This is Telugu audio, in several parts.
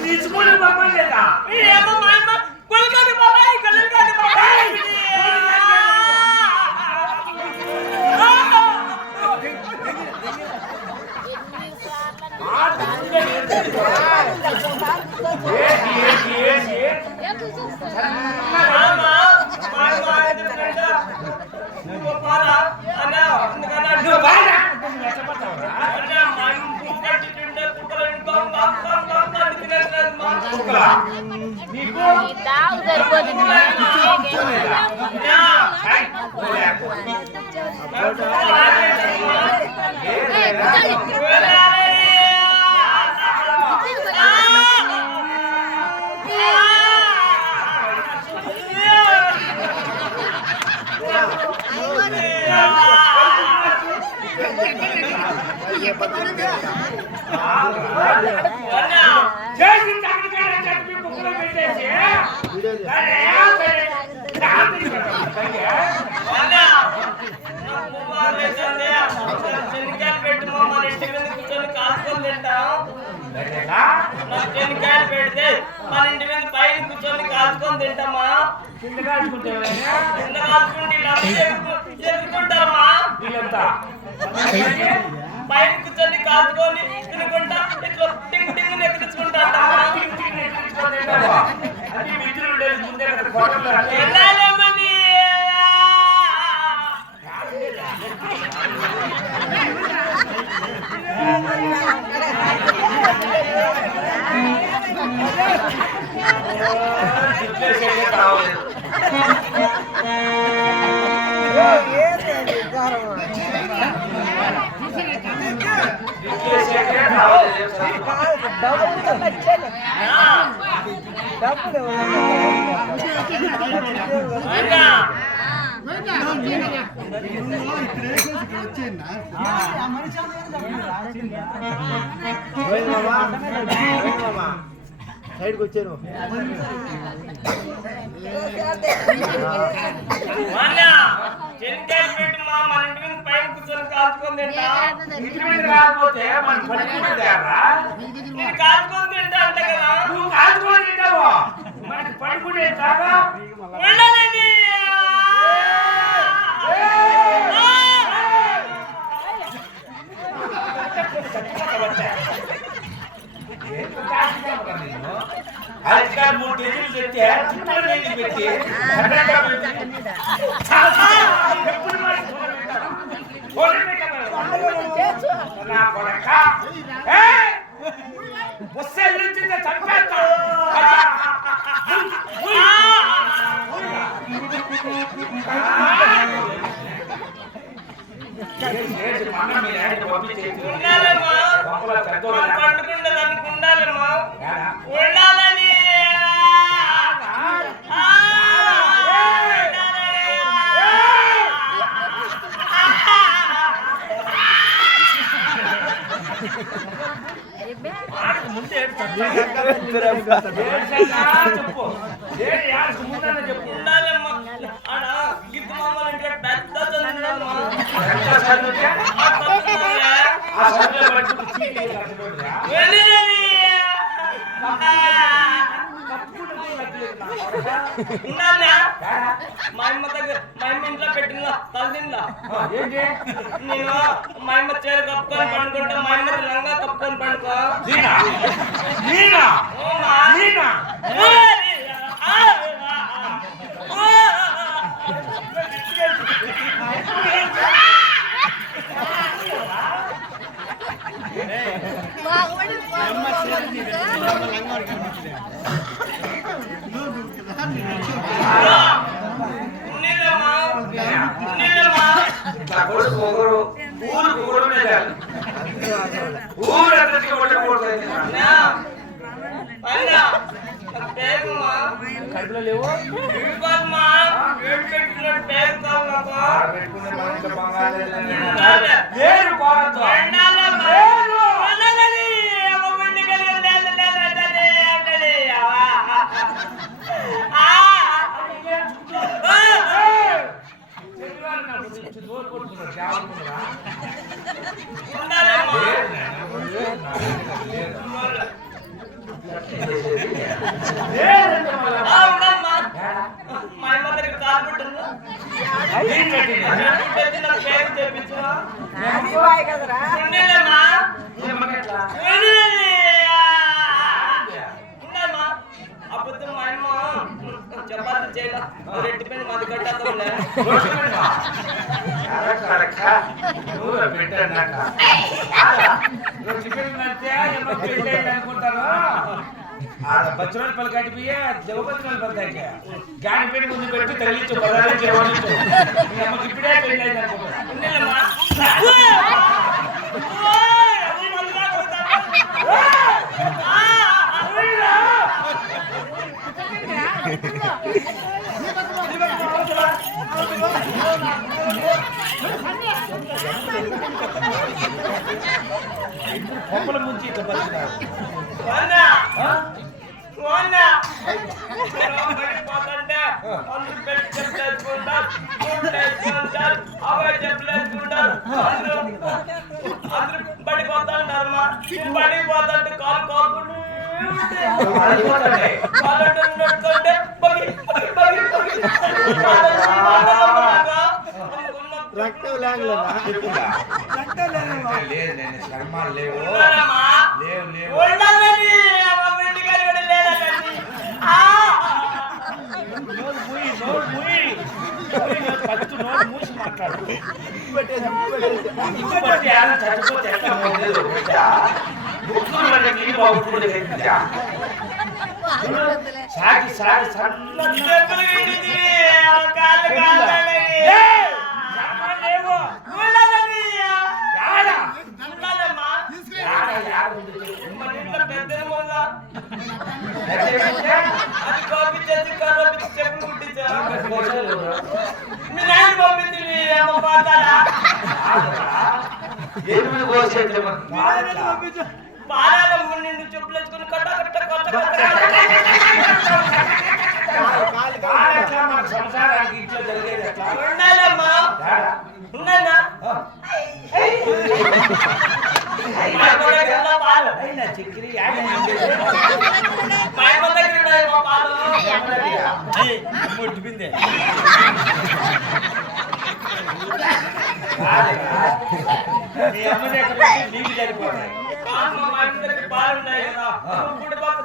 తీసుకుని బాగా ఏమో మా అమ్మ కొలికాడు బాబాయ్ కొలికాడు బాబాయ్ చెనికాయలు పెడితే మన ఇంటి మీద పైన కూర్చొని కాల్చుకొని తింటామా కింద కాల్చుకుంటే ఎదుర్కొంటారమ్మా వీళ్ళంతా పైన కూర్చొని కాల్చుకొని తినుకుంటా ఇట్లా టింగ్ టింగ్ ఎక్కించుకుంటా సైడ్కి వచ్చాను చెనికాయలు పెట్టి మా మన ఇంటి మీద పైన కూర్చొని కాల్చుకొని తింటా ఇంటి మీద కాకపోతే మన కాల్చుకొని తింటా అంటే కదా నువ్వు కాల్చుకొని తింటావు మనకి పడుకునే జాగా ఉండదండి మూడు కేజీలు పెట్టి పెట్టి వస్తే చంపేస్తా ఉండాలమ్మా ఉండాలని ముందే చెప్పు ఉండాలమ్మా ఆడ గిద్దు మామూలు అంటే పెద్ద మా అమ్మ ఇంట్లో పెట్టిందా తల్లిందా నేను మా అమ్మ చీర కప్పుకొని పండుకుంటా మా అమ్మ లంగా కప్పుకొని పండుకో కొడుకు ఒకరు ఊరికి ఊరమే కాదు ఊరందరికీ కొట్టకూడదు కడుపులో లేవు పేరు కోరద్దు మా అమ్మ దగ్గర కాల్పుంటుందా పేరు తెప్పించా అబద్ధం మా అమ్మ చపాతి చేయలా రెట్టి పైన మాది కట్టాలి బచ్చరాలు పలు కట్టిపోయా దేవపత్రాలు పడతాయి గాని పెట్టి ముందు పెట్టి తల్లించు పదాలు చేయవచ్చు మీ అమ్మకి ఇప్పుడే పెళ్ళి అయింది అనుకుంటా పొప్పల ముంచి ఇట్లా బతుకుతారు పడిపోతుంటే అందరూ పెట్టి చెప్పేసుకుంటారు అవే చెప్పలేసుకుంటారు అందరూ పడిపోతాంటారమ్మా పడిపోతుంటే కాలు కాకుండా రక్తం లేదు శర్మాలు లేవు లేవు లేవు మూసి మాట్లాడు చచ్చిపోతే సాగి సాగి సన్న బాలమ్మ నిన్ను చెప్పులేసుకుని కట్ట కట్ట కట్ట సంసారానికి ఇంట్లో జరిగేది ఎట్లా ఉండాలమ్మా ఉన్నానా పాలు చిక్కిరి మా అమ్మ దగ్గర పాలు ముట్టిపోయింది మీ అమ్మ దగ్గర నీకు సరిపోతాయి మా ఇంటి దగ్గర పాలు ఉన్నాయి కదా గుడి పక్క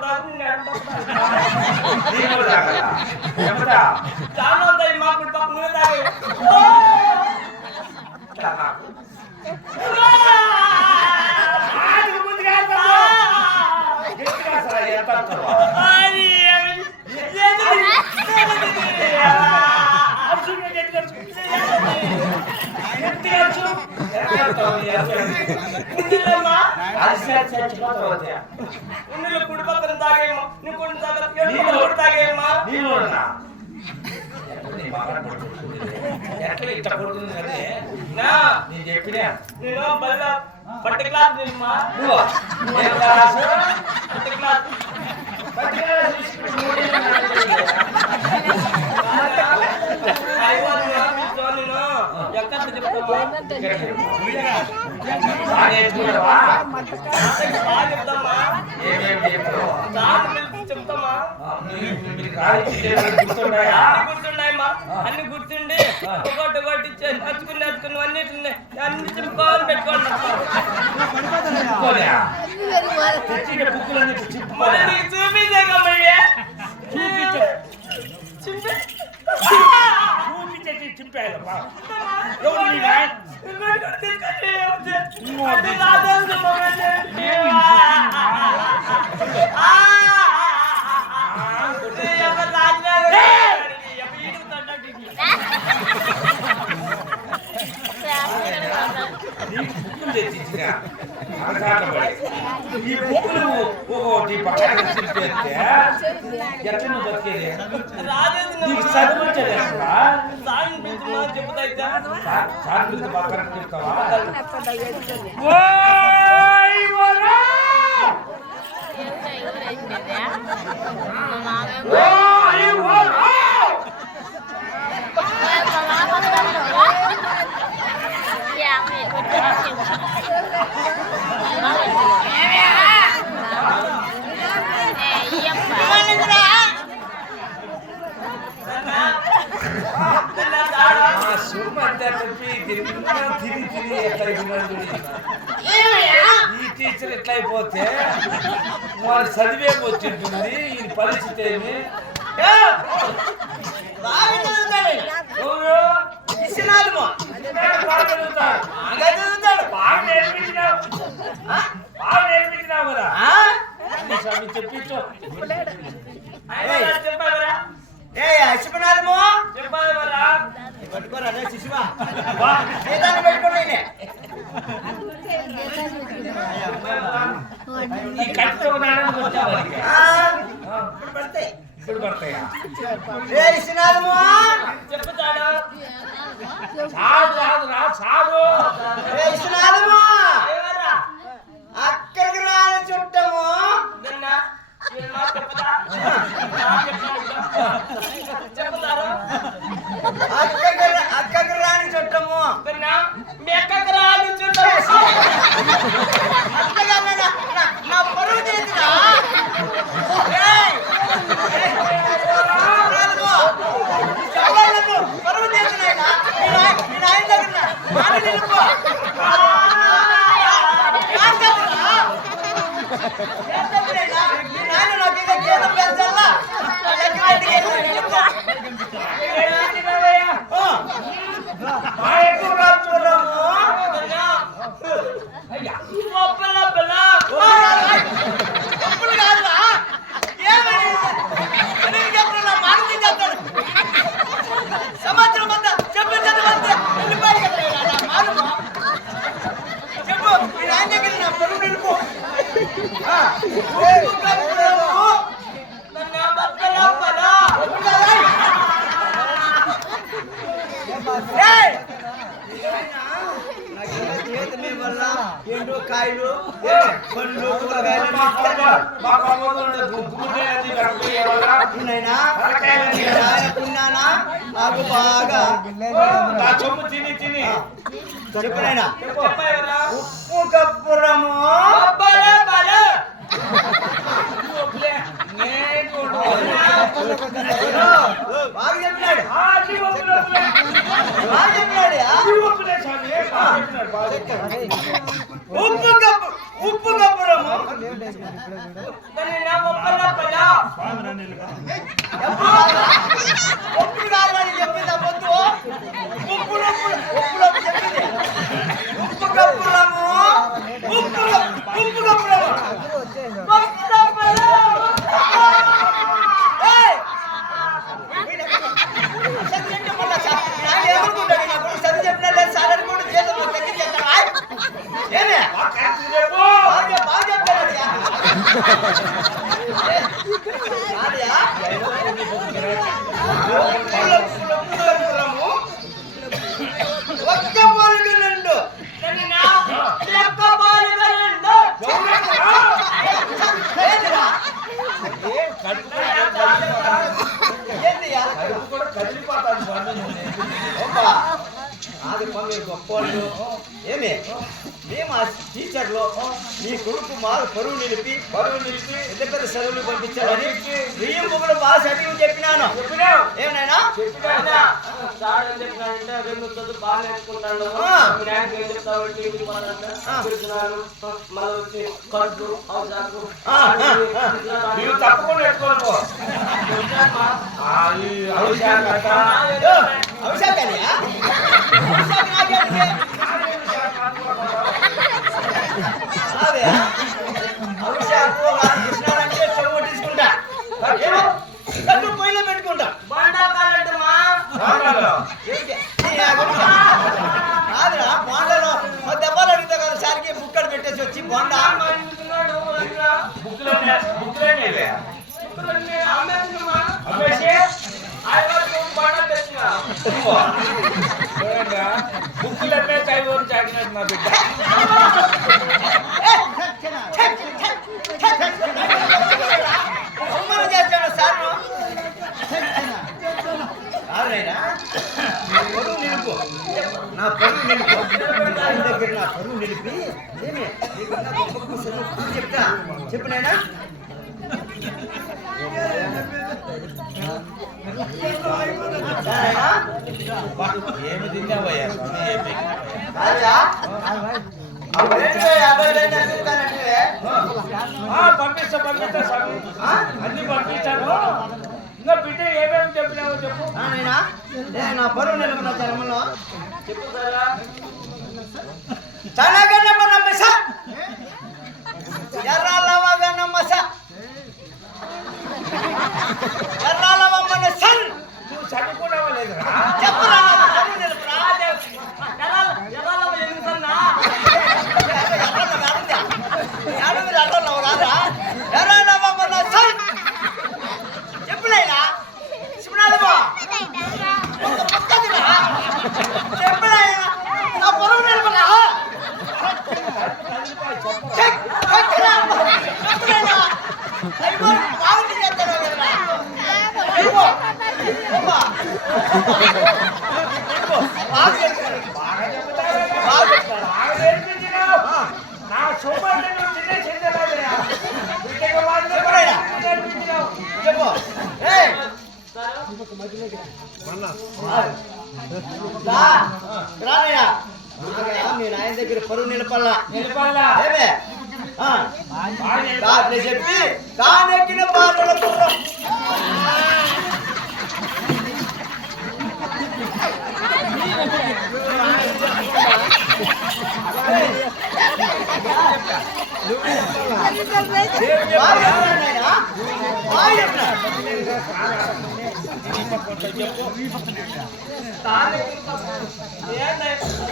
చాలా అవుతాయి మా గుడి పక్క నువ్వు తాగి కుడి పక్కన తాగేమ్మా నీ కొన్ని తాగేమ్మా నేను చెప్పినా నేను బట్టి క్లాస్ నిమ్మా బట్టి క్లాస్ ఎక్కడ చెప్తామా చెప్తామా చెప్తామా గుర్తున్నాయమ్మా అన్ని గుర్తుండి ఒకటి ఒకటి నచ్చుకుని అన్నిటిని అన్ని చెప్పుకోవాలి పెట్టుకోండి నీకు చూపించే చింపేయాలమ్మా చదువు వచ్చేది సార్ పిలిచి మా చెప్తా ఇచ్చా సార్ పిలిచి బాగా కరెక్ట్ చెప్తావా ఈ టీచర్ ఎట్లా అయిపోతే వాళ్ళు చదివే వచ్చింటుంది ఈ పరిస్థితి ఏమి నేర్పించినావు కదా చెప్పించు చెప్పాము చెప్పారా పట్టుకోరా శిశువా పెట్టుకోండి ఈ కట్టు ఇప్పుడు పడతాయా చెప్తాడు సాగు రాదు రా సాగు అక్కడికి రాని చుట్టము చెప్తారు అక్కడికి రాని చుట్టము ఎక్కడికి రాని చుట్టము నా పరువు చేసినా పరువు చేసినా నేను ఆయన దగ్గర సంవత్సరం అంతా చెప్పు చెప్పు నేను ఆయన దగ్గర నా పరువు నిలుపు ఏంటో కాయలు పండ్లు పుణ్యానా నాకు బాగా చెప్పనైనా ఉప్పు కప్పురము బాగా చెప్పినాడు ఉప్పు కప్పురము ఉప్పు కాదని చెప్పిందా పొద్దు ఉప్పు చెప్పింది ఉప్పు కప్పురము ఉప్పు కప్పురము చదువు చెప్పినా లేదు సార్ అని కూడా చేతులు దగ్గర చేస్తావా ఏమే బాగా చెప్పారు ఒక్క పాలుగా నుండు అది పని గొప్పవాళ్ళు ఏమి మేము ఆ టీచర్లు మీ కొడుకు మా పరువు నిలిపి పెద్ద పెద్ద చదువులు పంపించాలని బియ్యం కూడా బాగా చదివి చెప్పినాను ఏమనైనా సార్ ఏం చెప్పినాడంటే రెండు చదువు బాగా నేర్చుకుంటాడు ఏం చెప్తావు మళ్ళీ వచ్చి కడ్డు అవసరాలు తప్పకుండా పెట్టుకోను తీసుకుంటా పొయ్యిలో పెట్టుకుంటా కాదురా బోండాలో దెబ్బలు అడుగుతా కదా సారికి బుక్కడు పెట్టేసి వచ్చి బోండా బుక్కులమ్మే చదివి చాకినట్టు నా బిడ్డ అవమానం చేస్తాడు సార్ కాదునైనా నా పరువు నిలుపు నా పరువు నిలుపు ఆయన దగ్గర నా పరువు నిలిపి ఏమి నీకున్న గొప్ప సరుకు చెప్తా చెప్పునైనా ఏమి తిన్నావయ్యా పంపిస్తా స్వామి అన్ని పంపిస్తాను ఇంకా బిడ్డ ఏమేమి చెప్పినావో చెప్పు నా పరువు నిలుపు నా చర్మంలో చెప్పు చాలాగా ఎర్రాలవగా నమ్మస ఎర్రాలవమ్మన సన్ నువ్వు చదువుకున్నావా లేదురా చెప్పురా నా పరువు నిలుపురా చెప్పులైనా శివనాథమా చెప్పులైనా నా పరువు నిలుపురా నా సూపర్ చిన్న చెందలేదయా చెప్పు రానయ్యా నేను ఆయన దగ్గర పరువు నిలపల్లా ఏమే అట్లా చెప్పి కానెక్కిన పాటల గుర్రం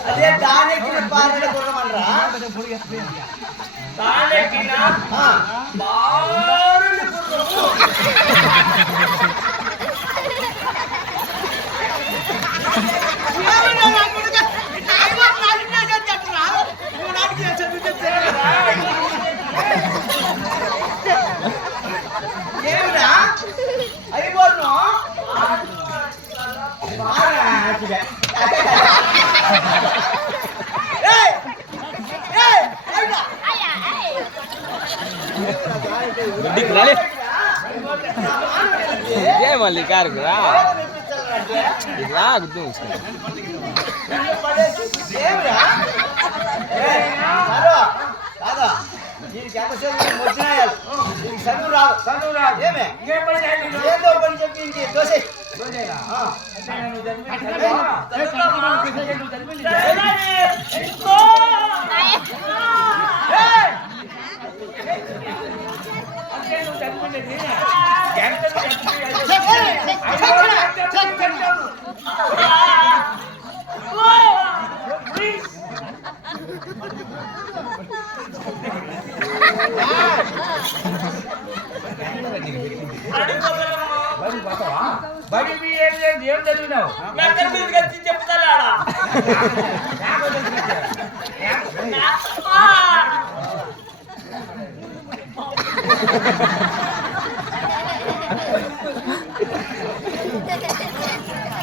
అదే దానెక్కిన పాటల గుర్రం అనరా తాళెక్కిన బారుని గుర్రము ఏమిరా అయిపోను ఇదే మళ్ళీ కారుకు రా ఇలా గుర్తు కాదా దీనికి ఎంతసేపు వచ్చినాయాలి దీనికి చదువు రాదు ఏమే ఏదో పని చెప్పి ఇంటి దోశ ఏం చదివినావు చెప్తా